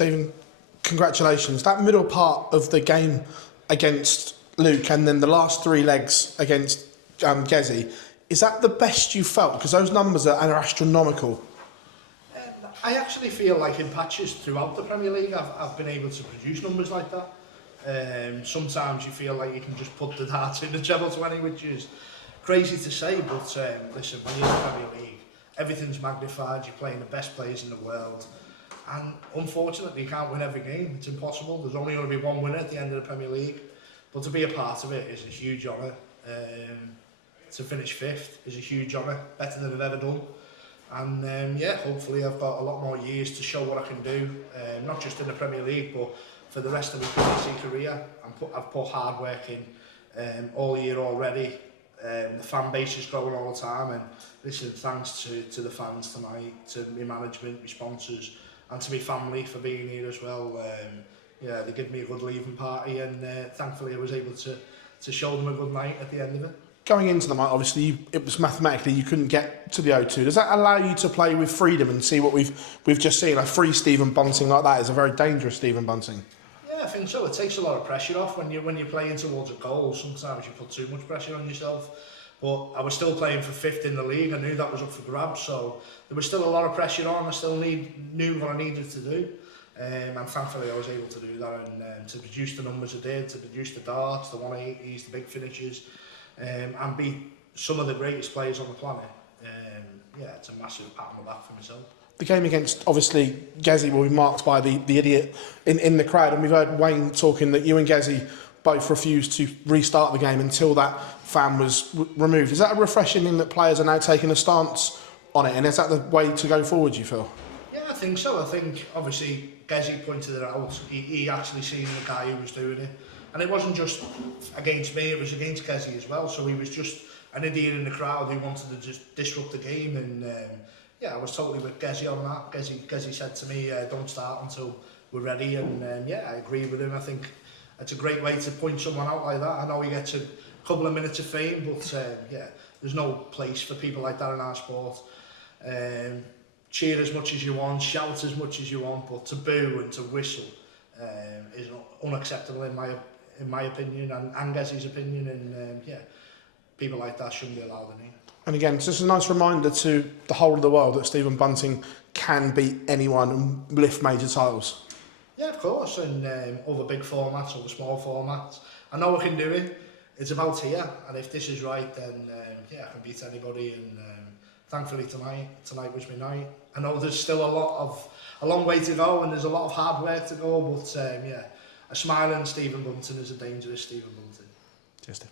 Stephen, congratulations. That middle part of the game against Luke and then the last 3 legs against Gezi, is that the best you felt? Because those numbers are astronomical. I actually feel like in patches throughout the Premier League I've been able to produce numbers like that. Sometimes you feel like you can just put the darts in the treble 20, which is crazy to say, but listen, when you're in the Premier League, everything's magnified, you're playing the best players in the world, and unfortunately you can't win every game. It's impossible. There's only going to be one winner at the end of the Premier League, but to be a part of it is a huge honour. To finish 5th is a huge honour, better than I've ever done. And yeah, hopefully I've got a lot more years to show what I can do, not just in the Premier League, but for the rest of my PVC career. I've put hard work in all year already. The fan base is growing all the time, and listen, thanks to the fans tonight, to my management, my sponsors, and to my family for being here as well. Yeah, they give me a good leaving party, and thankfully I was able to show them a good night at the end of it. Going into the night, obviously, it was mathematically you couldn't get to the O2. Does that allow you to play with freedom and see what we've just seen? A free Stephen Bunting like that is a very dangerous Stephen Bunting. Yeah, I think so. It takes a lot of pressure off when you're playing towards a goal. Sometimes you put too much pressure on yourself. But I was still playing for 5th in the league. I knew that was up for grabs, so there was still a lot of pressure on. I still knew what I needed to do. And thankfully I was able to do that, and to produce the numbers I did, to produce the darts, the 180s, the big finishes, and be some of the greatest players on the planet. Yeah, it's a massive pat on the back for myself. The game against, obviously, Gezi will be marked by the idiot in the crowd, and we've heard Wayne talking that you and Gezi both refused to restart the game until that fan was removed. Is that a refreshing thing that players are now taking a stance on it, and is that the way to go forward, you feel? Yeah, I think so. I think, obviously, Gezi pointed it out. He actually seen the guy who was doing it. And it wasn't just against me, it was against Gezi as well. So he was just an idiot in the crowd who wanted to just disrupt the game. And yeah, I was totally with Gezi on that. Gezi said to me, don't start until we're ready. And yeah, I agree with him. I think it's a great way to point someone out like that. I know he gets a couple of minutes of fame, but yeah, there's no place for people like that in our sport. Cheer as much as you want, shout as much as you want, but to boo and to whistle is unacceptable in my opinion, and Gezi's opinion, and yeah, people like that shouldn't be allowed in here. And again, it's just a nice reminder to the whole of the world that Stephen Bunting can beat anyone and lift major titles. Yeah, of course, and other big formats, other small formats. I know I can do it. It's about here, and if this is right, then yeah, I can beat anybody. And thankfully tonight was my night. I know there's still a long way to go, and there's a lot of hard work to go, but yeah, a smiling Stephen Bunting is a dangerous Stephen Bunting. Cheers, Steve.